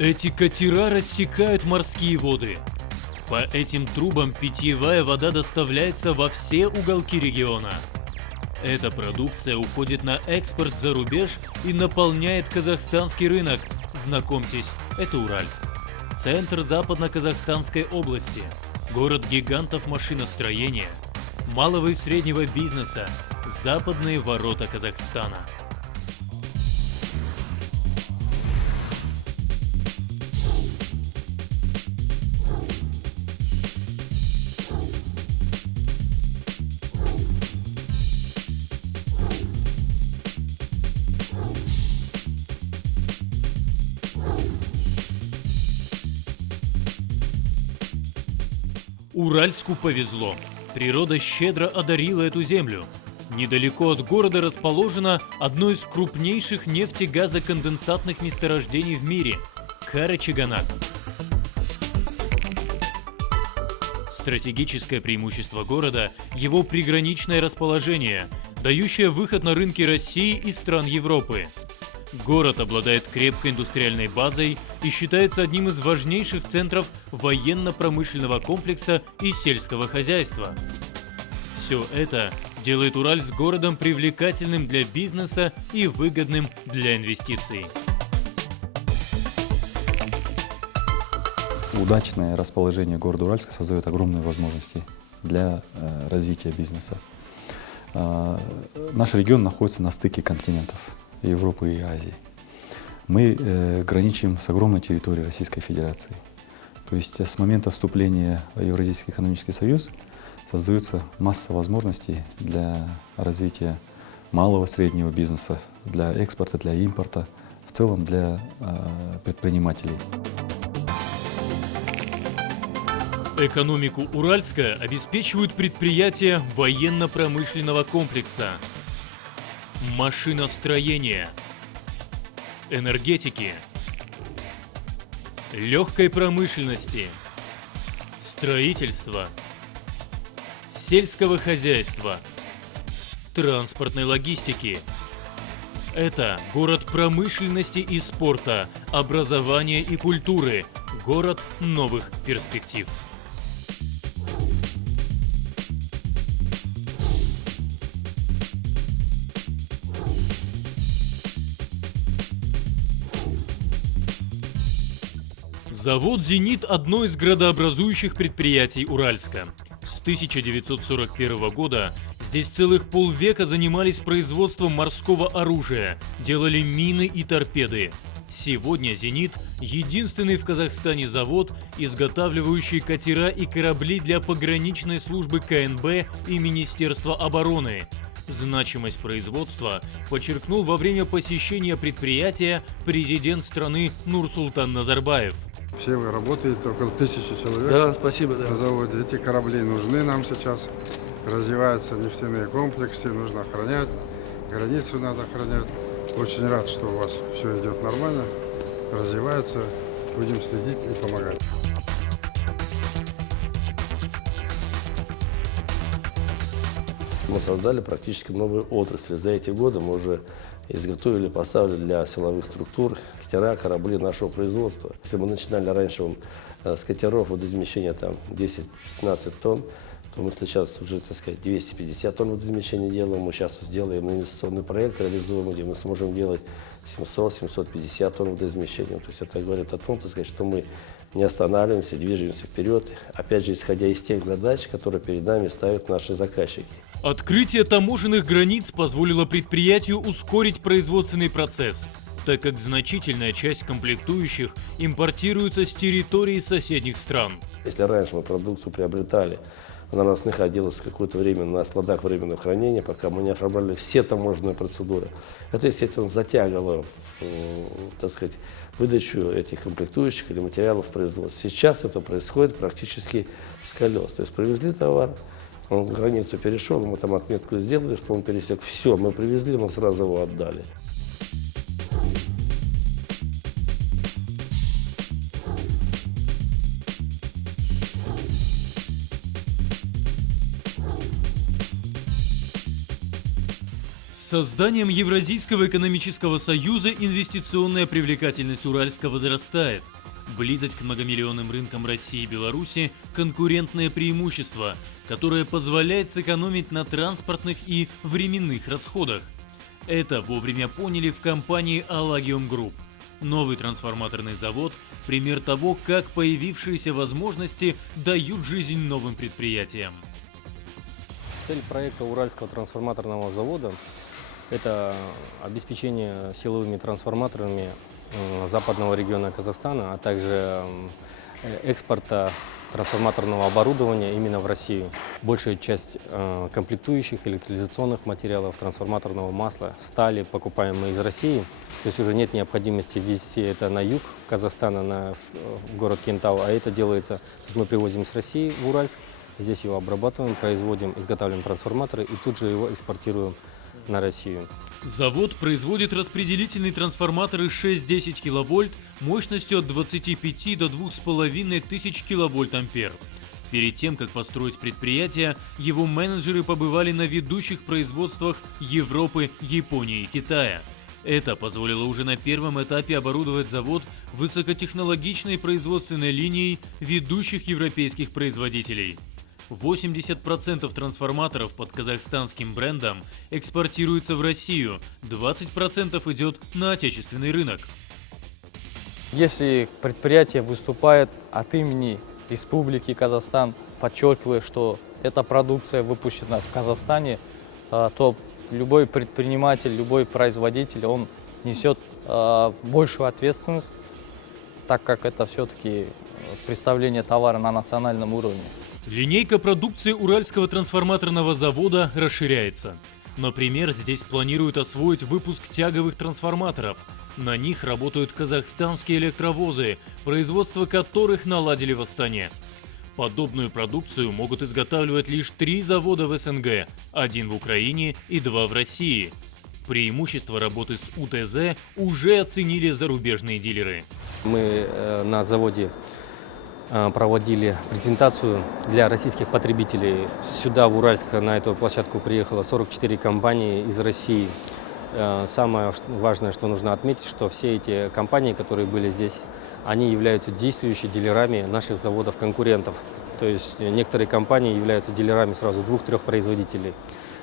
Эти катера рассекают морские воды. По этим трубам питьевая вода доставляется во все уголки региона. Эта продукция уходит на экспорт за рубеж и наполняет казахстанский рынок. Знакомьтесь, это Уральск. Центр западно-казахстанской области. Город гигантов машиностроения, малого и среднего бизнеса, западные ворота Казахстана. Уральску повезло. Природа щедро одарила эту землю. Недалеко от города расположено одно из крупнейших нефтегазоконденсатных месторождений в мире – Карачаганак. Стратегическое преимущество города – его приграничное расположение, дающее выход на рынки России и стран Европы. Город обладает крепкой индустриальной базой и считается одним из важнейших центров военно-промышленного комплекса и сельского хозяйства. Все это делает Уральск городом привлекательным для бизнеса и выгодным для инвестиций. Удачное расположение города Уральска создает огромные возможности для развития бизнеса. Наш регион находится на стыке континентов Европы и Азии. Мы граничим с огромной территорией Российской Федерации. То есть с момента вступления в Евразийский экономический союз создается масса возможностей для развития малого и среднего бизнеса, для экспорта, для импорта, в целом для предпринимателей. Экономику Уральска обеспечивают предприятия военно-промышленного комплекса, машиностроения, энергетики, легкой промышленности, строительства, сельского хозяйства, транспортной логистики. Это город промышленности и спорта, образования и культуры, город новых перспектив. Завод «Зенит» – одно из градообразующих предприятий Уральска. С 1941 года здесь целых полвека занимались производством морского оружия, делали мины и торпеды. Сегодня «Зенит» – единственный в Казахстане завод, изготавливающий катера и корабли для пограничной службы КНБ и Министерства обороны. Значимость производства подчеркнул во время посещения предприятия президент страны Нурсултан Назарбаев. Все вы работаете, около 1000 человек. Да, спасибо, да. На заводе. Эти корабли нужны нам сейчас. Развиваются нефтяные комплексы, нужно охранять, границу надо охранять. Очень рад, что у вас все идет нормально, развивается. Будем следить и помогать. Мы создали практически новую отрасль. За эти годы мы уже изготовили, поставили для силовых структур катера, корабли нашего производства. Если мы начинали раньше с катеров водоизмещения 10-15 тонн, то мы сейчас уже, 250 тонн водоизмещения делаем. Мы сейчас сделаем инвестиционный проект, реализуем, где мы сможем делать 700-750 тонн водоизмещения. То есть это говорит о том, что мы не останавливаемся, движемся вперед, опять же, исходя из тех задач, которые перед нами ставят наши заказчики. Открытие таможенных границ позволило предприятию ускорить производственный процесс, так как значительная часть комплектующих импортируется с территории соседних стран. Если раньше мы продукцию приобретали, она у нас находилась какое-то время на складах временного хранения, пока мы не оформляли все таможенные процедуры. Это, естественно, затягивало, выдачу этих комплектующих или материалов в производстве. Сейчас это происходит практически с колес. То есть привезли товар, он границу перешел, мы там отметку сделали, что он пересек. Все, мы привезли, мы сразу его отдали. созданием Евразийского экономического союза инвестиционная привлекательность Уральска возрастает. Близость к многомиллионным рынкам России и Беларуси – конкурентное преимущество, которое позволяет сэкономить на транспортных и временных расходах. Это вовремя поняли в компании Allagium Group. Новый трансформаторный завод – пример того, как появившиеся возможности дают жизнь новым предприятиям. Цель проекта Уральского трансформаторного завода – это обеспечение силовыми трансформаторами западного региона Казахстана, а также экспорта трансформаторного оборудования именно в Россию. Большая часть комплектующих, электролизационных материалов, трансформаторного масла, стали, покупаемые из России. То есть уже нет необходимости везти это на юг Казахстана, в город Кентау, а это делается, то есть мы привозим с России в Уральск, здесь его обрабатываем, производим, изготавливаем трансформаторы и тут же его экспортируем на Россию. Завод производит распределительные трансформаторы 6-10 кВт мощностью от 25 до 2500 кВт-ампер. Перед тем, как построить предприятие, его менеджеры побывали на ведущих производствах Европы, Японии и Китая. Это позволило уже на первом этапе оборудовать завод высокотехнологичной производственной линией ведущих европейских производителей. 80% трансформаторов под казахстанским брендом экспортируется в Россию, 20% идет на отечественный рынок. Если предприятие выступает от имени Республики Казахстан, подчеркивая, что эта продукция выпущена в Казахстане, то любой предприниматель, любой производитель, он несет большую ответственность, так как это все-таки представление товара на национальном уровне. Линейка продукции Уральского трансформаторного завода расширяется. Например, здесь планируют освоить выпуск тяговых трансформаторов. На них работают казахстанские электровозы, производство которых наладили в Астане. Подобную продукцию могут изготавливать лишь 3 завода в СНГ, 1 в Украине и 2 в России. Преимущество работы с УТЗ уже оценили зарубежные дилеры. Мы на заводе проводили презентацию для российских потребителей. Сюда, в Уральск, на эту площадку приехало 44 компании из России. Самое важное, что нужно отметить, что все эти компании, которые были здесь, они являются действующими дилерами наших заводов-конкурентов. То есть некоторые компании являются дилерами сразу 2-3 производителей.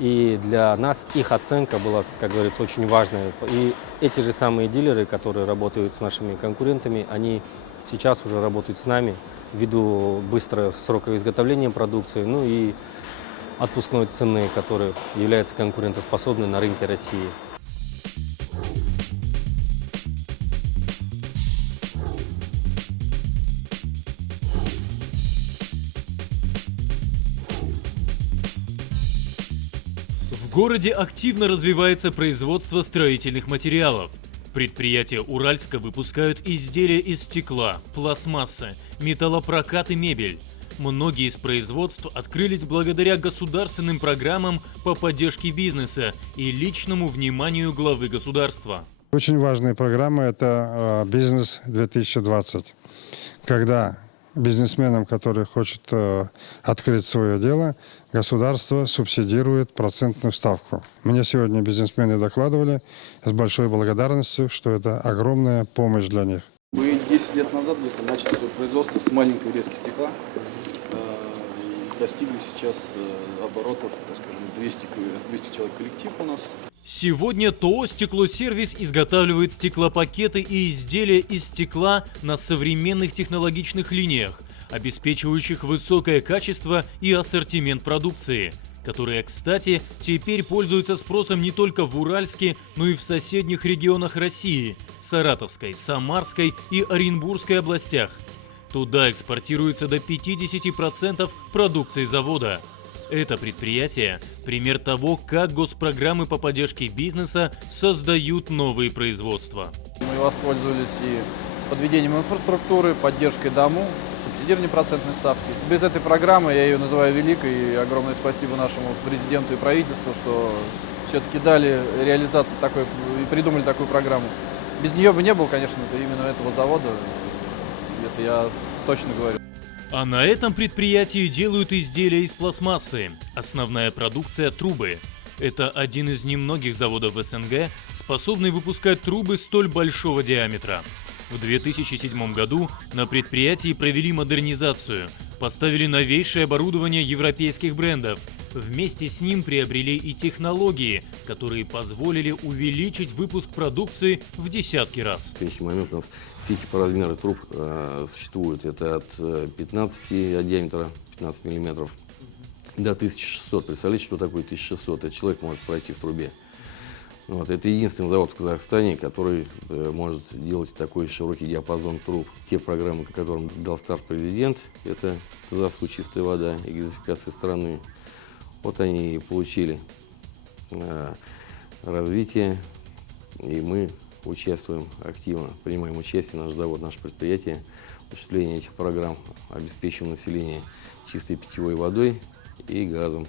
И для нас их оценка была, как говорится, очень важная. И эти же самые дилеры, которые работают с нашими конкурентами, они сейчас уже работают с нами ввиду быстрого срока изготовления продукции, ну и отпускной цены, которая является конкурентоспособной на рынке России. В городе активно развивается производство строительных материалов. Предприятия Уральска выпускают изделия из стекла, пластмассы, металлопрокат и мебель. Многие из производств открылись благодаря государственным программам по поддержке бизнеса и личному вниманию главы государства. Очень важная программа – это «Бизнес-2020», когда бизнесменам, которые хотят открыть свое дело, государство субсидирует процентную ставку. Мне сегодня бизнесмены докладывали с большой благодарностью, что это огромная помощь для них. Мы 10 лет назад где-то начали свое производство с маленькой резки стекла и достигли сейчас оборотов, так скажем, 200 человек коллектив у нас. Сегодня ТО «Стеклосервис» изготавливает стеклопакеты и изделия из стекла на современных технологичных линиях, обеспечивающих высокое качество и ассортимент продукции, которые, кстати, теперь пользуются спросом не только в Уральске, но и в соседних регионах России – Саратовской, Самарской и Оренбургской областях. Туда экспортируется до 50% продукции завода. Это предприятие – пример того, как госпрограммы по поддержке бизнеса создают новые производства. Мы воспользовались и подведением инфраструктуры, поддержкой дому, субсидированием процентной ставки. Без этой программы, я ее называю великой, и огромное спасибо нашему президенту и правительству, что все-таки дали реализацию такой и придумали такую программу. Без нее бы не было, конечно, именно этого завода, это я точно говорю. А на этом предприятии делают изделия из пластмассы. Основная продукция – трубы. Это один из немногих заводов в СНГ, способный выпускать трубы столь большого диаметра. В 2007 году на предприятии провели модернизацию, поставили новейшее оборудование европейских брендов. Вместе с ним приобрели и технологии, которые позволили увеличить выпуск продукции в десятки раз. В сегодняшний момент у нас все эти по размеру труб существуют. Это от 15 диаметра, 15 миллиметров, до 1600. Представляете, что такое 1600? Это человек может пройти в трубе. Вот. Это единственный завод в Казахстане, который может делать такой широкий диапазон труб. Те программы, которым дал старт президент, это «Казахсту чистая вода» и газификация страны. Вот они и получили развитие, и мы участвуем активно, принимаем участие, наш завод, наше предприятие, в осуществлении этих программ, обеспечиваем население чистой питьевой водой и газом.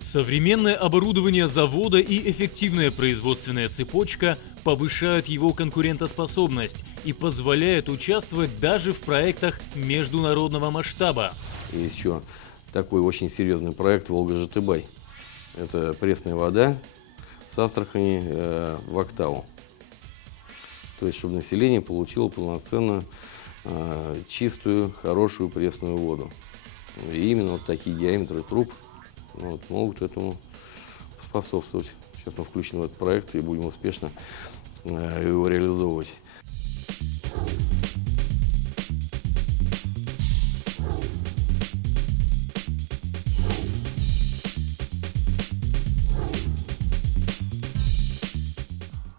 Современное оборудование завода и эффективная производственная цепочка повышают его конкурентоспособность и позволяют участвовать даже в проектах международного масштаба. Есть еще такой очень серьезный проект «Волга-Житыбай». Это пресная вода с Астрахани в Октаву. То есть, чтобы население получило полноценно чистую, хорошую пресную воду. И именно вот такие диаметры труб могут этому способствовать. Сейчас мы включены в этот проект и будем успешно его реализовывать.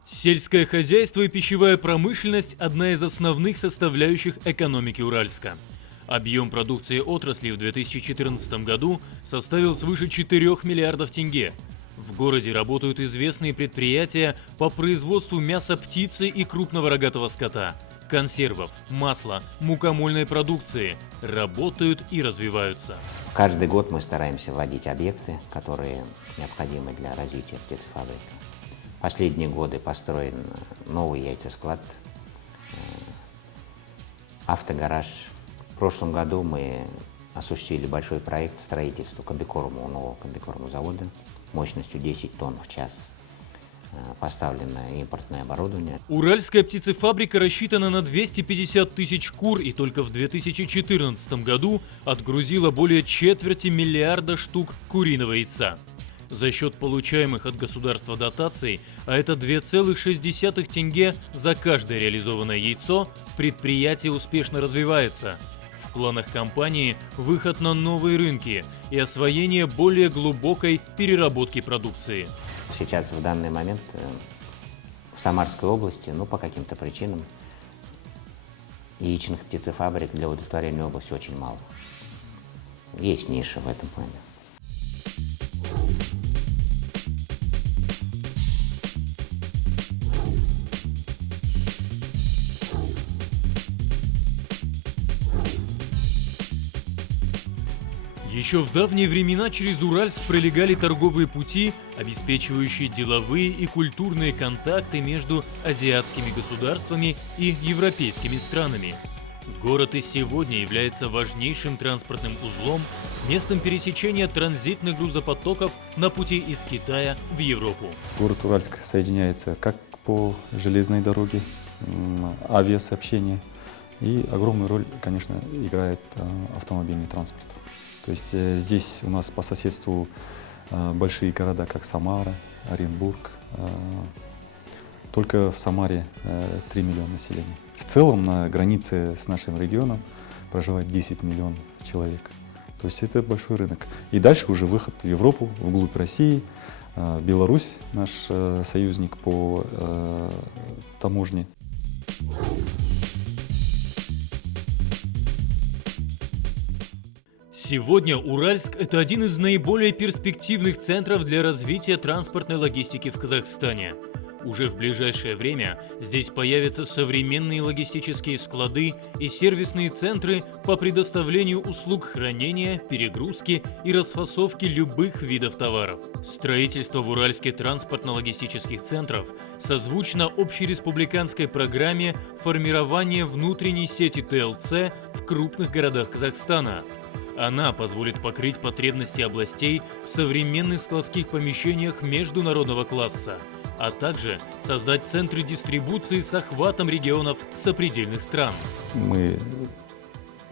Сельское хозяйство и пищевая промышленность – одна из основных составляющих экономики Уральска. Объем продукции отрасли в 2014 году составил свыше 4 миллиардов тенге. В городе работают известные предприятия по производству мяса птицы и крупного рогатого скота, консервов, масла, мукомольной продукции. Работают и развиваются. Каждый год мы стараемся вводить объекты, которые необходимы для развития птицефабрики. Последние годы построен новый яйцесклад, автогараж. В прошлом году мы осуществили большой проект строительства нового комбикормового завода мощностью 10 тонн в час. Поставлено импортное оборудование. Уральская птицефабрика рассчитана на 250 тысяч кур и только в 2014 году отгрузила более четверти миллиарда штук куриного яйца. За счет получаемых от государства дотаций, а это 2,6 тенге за каждое реализованное яйцо, предприятие успешно развивается. В планах компании выход на новые рынки и освоение более глубокой переработки продукции. Сейчас в данный момент в Самарской области, по каким-то причинам, яичных птицефабрик для удовлетворения области очень мало. Есть ниша в этом плане. Еще в давние времена через Уральск пролегали торговые пути, обеспечивающие деловые и культурные контакты между азиатскими государствами и европейскими странами. Город и сегодня является важнейшим транспортным узлом, местом пересечения транзитных грузопотоков на пути из Китая в Европу. Город Уральск соединяется как по железной дороге, авиасообщение, и огромную роль, конечно, играет автомобильный транспорт. То есть здесь у нас по соседству большие города, как Самара, Оренбург. Только в Самаре 3 миллиона населения. В целом на границе с нашим регионом проживает 10 миллионов человек. То есть это большой рынок. И дальше уже выход в Европу, вглубь России. Беларусь наш союзник по таможне. Сегодня Уральск – это один из наиболее перспективных центров для развития транспортной логистики в Казахстане. Уже в ближайшее время здесь появятся современные логистические склады и сервисные центры по предоставлению услуг хранения, перегрузки и расфасовки любых видов товаров. Строительство в Уральске транспортно-логистических центров созвучно общереспубликанской программе формирования внутренней сети ТЛЦ в крупных городах Казахстана. Она позволит покрыть потребности областей в современных складских помещениях международного класса, а также создать центры дистрибуции с охватом регионов сопредельных стран. Мы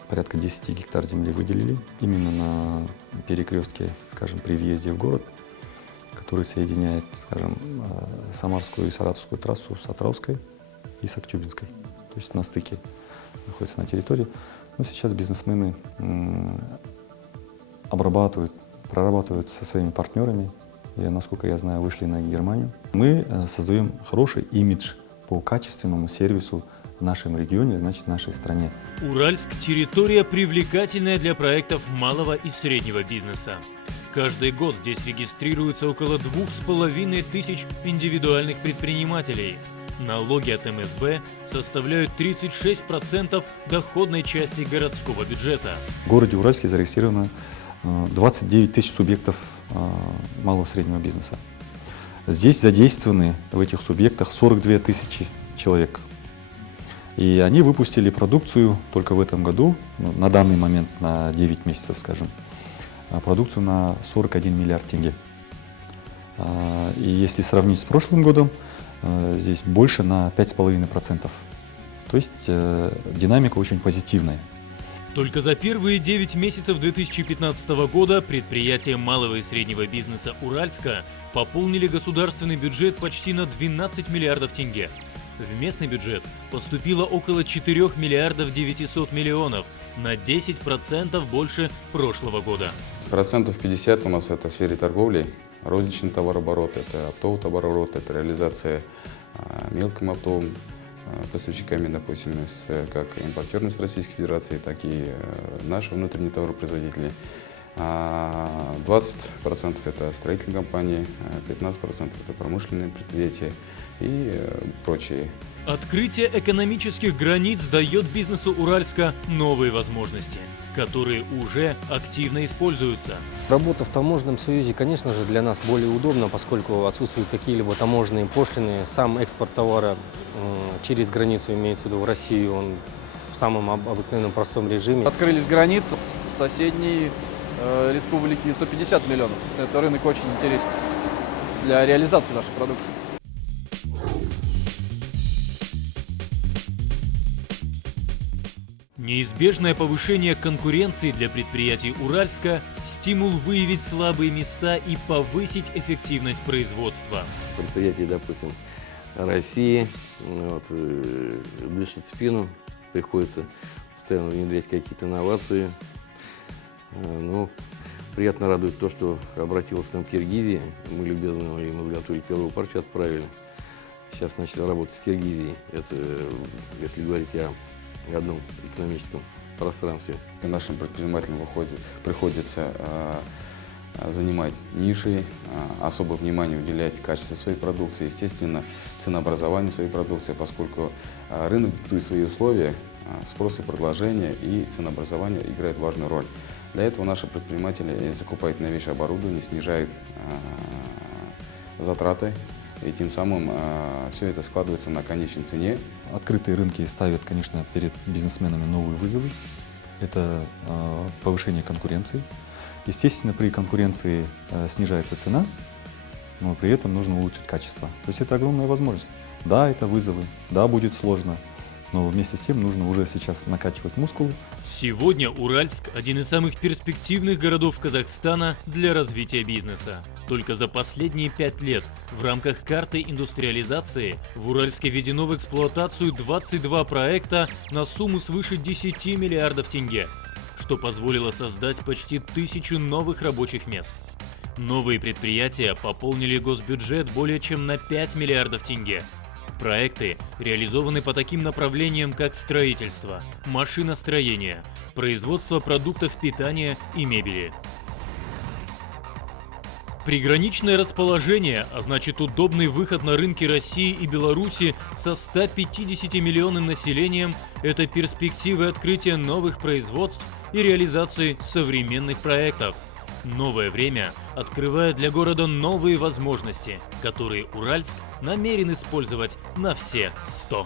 порядка 10 гектар земли выделили именно на перекрестке, скажем, при въезде в город, который соединяет, скажем, Самарскую и Саратовскую трассу с Атравской и с Актюбинской. То есть на стыке находится на территории. Но сейчас бизнесмены прорабатывают со своими партнерами, и, насколько я знаю, вышли на Германию. Мы создаем хороший имидж по качественному сервису в нашем регионе, значит, в нашей стране. Уральск – территория привлекательная для проектов малого и среднего бизнеса. Каждый год здесь регистрируется около 2500 индивидуальных предпринимателей. Налоги от МСБ составляют 36% доходной части городского бюджета. В городе Уральске зарегистрировано 29 тысяч субъектов малого и среднего бизнеса. Здесь задействованы в этих субъектах 42 тысячи человек. И они выпустили продукцию только в этом году, на данный момент на 9 месяцев, скажем, продукцию на 41 миллиард тенге. И если сравнить с прошлым годом, здесь больше на 5,5%. То есть динамика очень позитивная. Только за первые 9 месяцев 2015 года предприятия малого и среднего бизнеса Уральска пополнили государственный бюджет почти на 12 миллиардов тенге. В местный бюджет поступило около 4 миллиардов 900 миллионов, на 10% больше прошлого года. Процентов 50 у нас это в сфере торговли, розничный товарооборот, это оптовый товарооборот, это реализация мелким оптовым поставщиками, допустим, как импортерами с Российской Федерации, так и наши внутренние товаропроизводители. 20% это строительные компании, 15% это промышленные предприятия и прочие. Открытие экономических границ дает бизнесу Уральска новые возможности, которые уже активно используются. Работа в таможенном союзе, конечно же, для нас более удобна, поскольку отсутствуют какие-либо таможенные пошлины. Сам экспорт товара через границу, имеется в виду в Россию, он в самом обыкновенном простом режиме. Открылись границы в соседней республике 150 миллионов. Это рынок очень интересен для реализации нашей продукции. Неизбежное повышение конкуренции для предприятий Уральска – стимул выявить слабые места и повысить эффективность производства. Предприятия, допустим, России дышат в спину, приходится постоянно внедрять какие-то инновации. Ну, приятно радует то, что обратилась к нам Киргизия. Мы любезно им изготовили первую партию, отправили. Сейчас начали работать с Киргизией. Это, если говорить о одном экономическом пространстве. Нашим предпринимателям приходится занимать ниши, особое внимание уделять качеству своей продукции, естественно, ценообразованию своей продукции, поскольку рынок диктует свои условия, спрос и предложение, и ценообразование играет важную роль. Для этого наши предприниматели закупают новейшее оборудование, снижают затраты, и тем самым все это складывается на конечной цене. Открытые рынки ставят, конечно, перед бизнесменами новые вызовы. Это повышение конкуренции. Естественно, при конкуренции снижается цена, но при этом нужно улучшить качество. То есть это огромная возможность. Да, это вызовы, да, будет сложно, но вместе с тем нужно уже сейчас накачивать мускулы. Сегодня Уральск – один из самых перспективных городов Казахстана для развития бизнеса. Только за последние 5 лет в рамках карты индустриализации в Уральске введено в эксплуатацию 22 проекта на сумму свыше 10 миллиардов тенге, что позволило создать почти 1000 новых рабочих мест. Новые предприятия пополнили госбюджет более чем на 5 миллиардов тенге. Проекты реализованы по таким направлениям, как строительство, машиностроение, производство продуктов питания и мебели. Приграничное расположение, а значит удобный выход на рынки России и Беларуси со 150-миллионным населением – это перспективы открытия новых производств и реализации современных проектов. Новое время открывает для города новые возможности, которые Уральск намерен использовать на все 100.